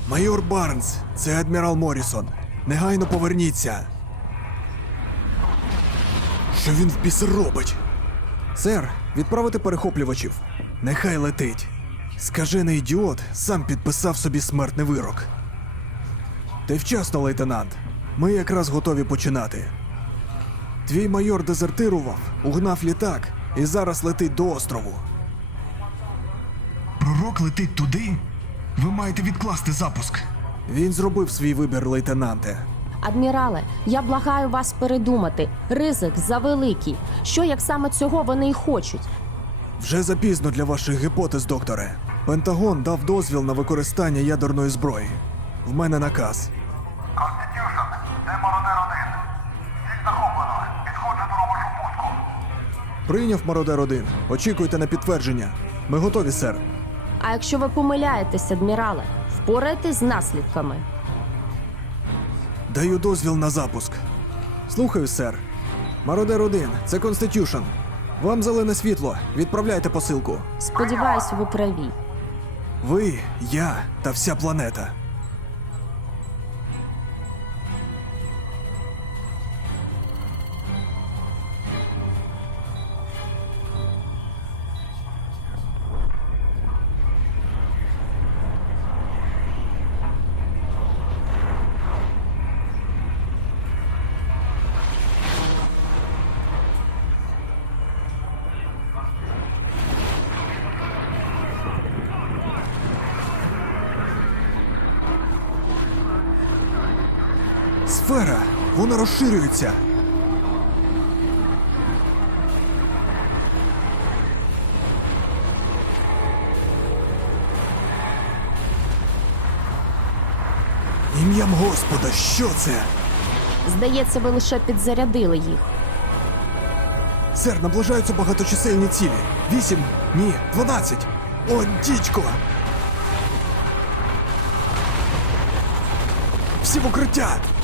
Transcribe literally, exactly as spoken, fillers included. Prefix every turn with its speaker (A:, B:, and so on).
A: Майор Барнс, це адмірал Моррісон. Негайно поверніться. Що він в біса робить? Сер, відправити перехоплювачів. Нехай летить. Скажений ідіот сам підписав собі смертний вирок. Ти вчасно, лейтенант. Ми якраз готові починати. Твій майор дезертирував, угнав літак і зараз летить до острову.
B: Пророк летить туди? Ви маєте відкласти запуск.
A: Він зробив свій вибір, лейтенанте.
C: Адмірале, я благаю вас передумати. Ризик завеликий. Що як саме цього вони й хочуть?
A: Вже запізно для ваших гіпотез, докторе. Пентагон дав дозвіл на використання ядерної зброї. В мене наказ.
D: Конститюшн, це Мародер один. Ціль захоплено. Підходжу до робочу пустку.
A: Прийняв Мародер один. Очікуйте на підтвердження. Ми готові, сер.
C: А якщо ви помиляєтесь, адмірале, впорайтесь з наслідками.
A: Даю дозвіл на запуск. Слухаю, сер. Мародер один, це Конститюшн. Вам зелене світло. Відправляйте посилку.
C: Сподіваюсь, ви праві.
A: Ви, я та вся планета. Сфера! Вона розширюється! Ім'ям Господа, що це?
C: Здається, ви лише підзарядили їх.
A: Сер, наближаються багаточисельні цілі. Вісім, ні, дванадцять. О, дідько! Всі в укриття!